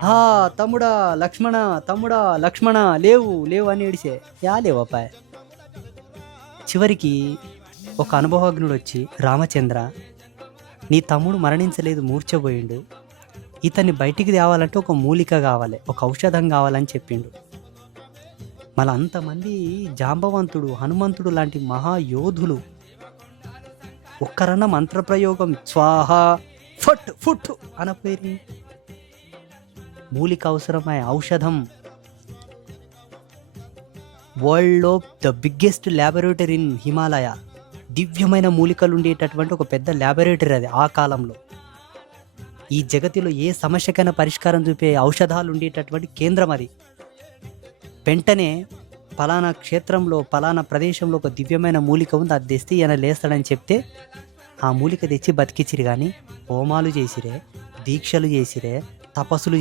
హా తమ్ముడా లక్ష్మణ తమ్ముడా లక్ష్మణ లేవు లేవు అని ఏడిసే యా లేవు అబ్బాయి చివరికి ఒక అనుభవజ్ఞుడు వచ్చి రామచంద్ర నీ తమ్ముడు మరణించలేదు మూర్చబోయిండు ఇతన్ని బయటికి తేవాలంటే ఒక మూలిక కావాలి ఒక ఔషధం కావాలని చెప్పిండు మళ్ళీ అంతమంది జాంబవంతుడు హనుమంతుడు లాంటి మహాయోధులు ఒక్కరన్న మంత్రప్రయోగం స్వాహ ఫట్ ఫుట్ అనపోయి మూలిక అవసరమైన ఔషధం వరల్డ్లో the biggest laboratory in Himalaya దివ్యమైన మూలికలు ఉండేటటువంటి ఒక పెద్ద ల్యాబొరేటరీ అది ఆ కాలంలో. ఈ జగతిలో ఏ సమస్యకైనా పరిష్కారం చూపే ఔషధాలు ఉండేటటువంటి కేంద్రం అది. వెంటనే పలానా క్షేత్రంలో పలానా ప్రదేశంలో ఒక దివ్యమైన మూలిక ఉంది అది తెస్తే ఈయన లేస్తాడని చెప్తే ఆ మూలిక తెచ్చి బతికిచ్చిరు కానీ హోమాలు చేసిరే దీక్షలు చేసిరే తపస్సులు